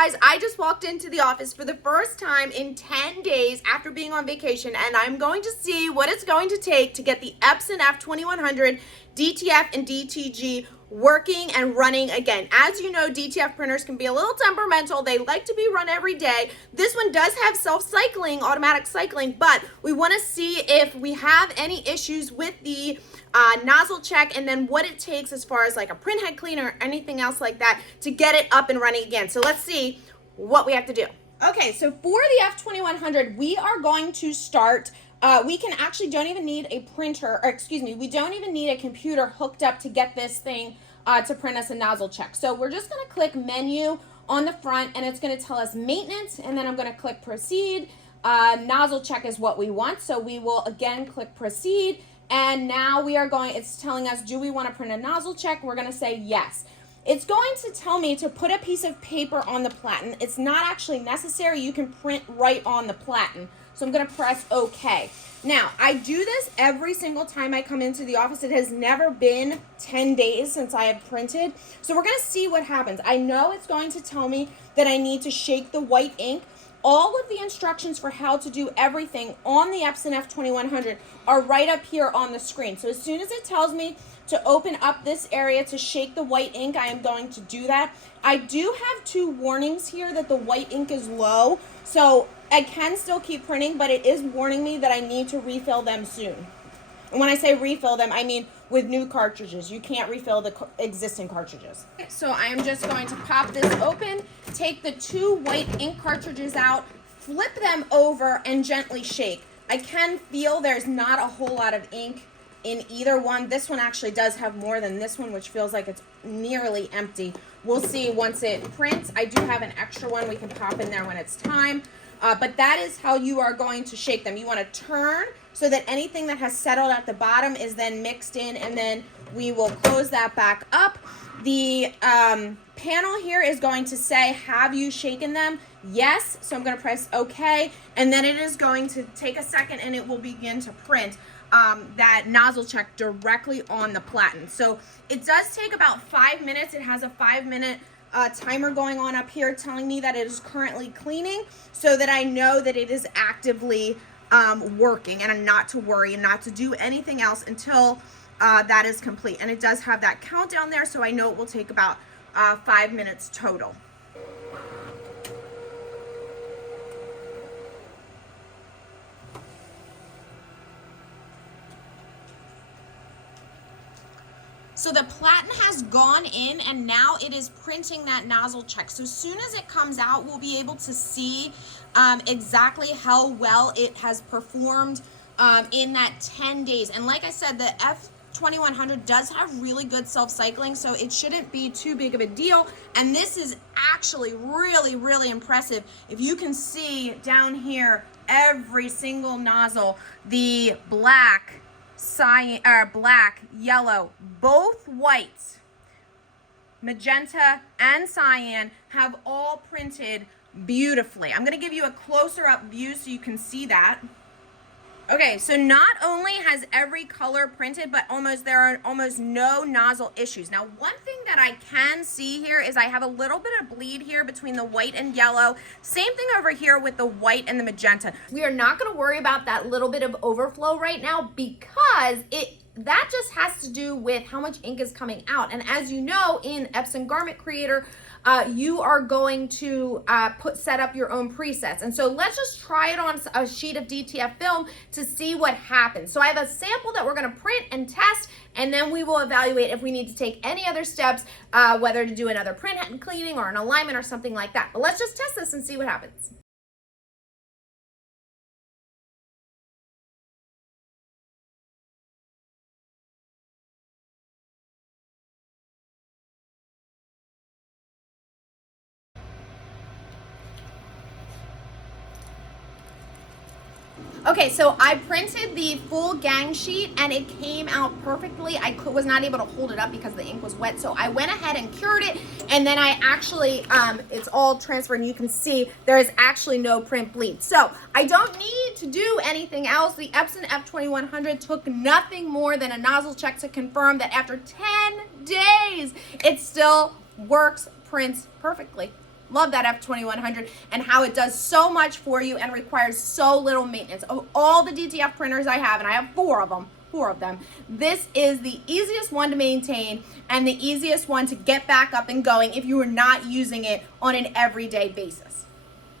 guys, I just walked into the office for the first time in 10 days after being on vacation, and I'm going to see what it's going to take to get the Epson F2100 DTF and DTG working and running again. As you know, DTF printers can be a little temperamental. They like to be run every day. This one does have self-cycling, automatic cycling, but we want to see if we have any issues with the nozzle check, and then what it takes as far as like a print head cleaner or anything else like that to get it up and running again. So let's see what we have to do. Okay, so for the F2100, we are going to start. We can actually don't even need a printer, or excuse me, we don't even need a computer hooked up to get this thing to print us a nozzle check. So we're just going to click menu on the front, and it's going to tell us maintenance, and then I'm going to click proceed. Nozzle check is what we want, so we will again click proceed. And now we are going, it's telling us, do we want to print a nozzle check? We're going to say yes. It's going to tell me to put a piece of paper on the platen. It's not actually necessary. You can print right on the platen. So I'm going to press OK. Now, I do this every single time I come into the office. It has never been 10 days since I have printed. So we're going to see what happens. I know it's going to tell me that I need to shake the white ink. All of the instructions for how to do everything on the Epson F2100 are right up here on the screen. So as soon as it tells me to open up this area to shake the white ink, I am going to do that. I do have two warnings here that the white ink is low, so I can still keep printing, but it is warning me that I need to refill them soon. And when I say refill them, I mean with new cartridges. You can't refill the existing cartridges. So I am just going to pop this open, take the two white ink cartridges out, flip them over, and gently shake. I can feel there's not a whole lot of ink in either one. This one actually does have more than this one, which feels like it's nearly empty. We'll see once it prints. I do have an extra one we can pop in there when it's time. But that is how you are going to shake them. You want to turn so that anything that has settled at the bottom is then mixed in, and then we will close that back up. The panel here is going to say, have you shaken them? Yes. So I'm going to press OK, and then it is going to take a second and it will begin to print that nozzle check directly on the platen. So it does take about 5 minutes. It has a 5-minute timer going on up here telling me that it is currently cleaning, so that I know that it is actively working, and I'm not to worry and not to do anything else until that is complete. And it does have that countdown there, so I know it will take about 5 minutes total. So the platen has gone in, and now it is printing that nozzle check. So as soon as it comes out, we'll be able to see exactly how well it has performed in that 10 days. And like I said, the F2100 does have really good self-cycling, so it shouldn't be too big of a deal. And this is actually really, really impressive. If you can see down here, every single nozzle, the black, cyan, black, yellow, both whites, magenta and cyan have all printed beautifully. I'm going to give you a closer up view so you can see that. Okay, so not only has every color printed, but there are almost no nozzle issues. Now, one thing that I can see here is I have a little bit of bleed here between the white and yellow. Same thing over here with the white and the magenta. We are not going to worry about that little bit of overflow right now, because that just has to do with how much ink is coming out. And as you know, in Epson Garment Creator, you are going to set up your own presets. And so let's just try it on a sheet of DTF film to see what happens. So I have a sample that we're going to print and test, and then we will evaluate if we need to take any other steps, whether to do another print and cleaning or an alignment or something like that. But let's just test this and see what happens. Okay, so I printed the full gang sheet and it came out perfectly. I was not able to hold it up because the ink was wet, so I went ahead and cured it, and then I actually, it's all transferred, and you can see there is actually no print bleed. So I don't need to do anything else. The Epson F2100 took nothing more than a nozzle check to confirm that after 10 days, it still works, prints perfectly. Love that F2100 and how it does so much for you and requires so little maintenance. Of all the DTF printers I have, and I have four of them, this is the easiest one to maintain and the easiest one to get back up and going if you are not using it on an everyday basis.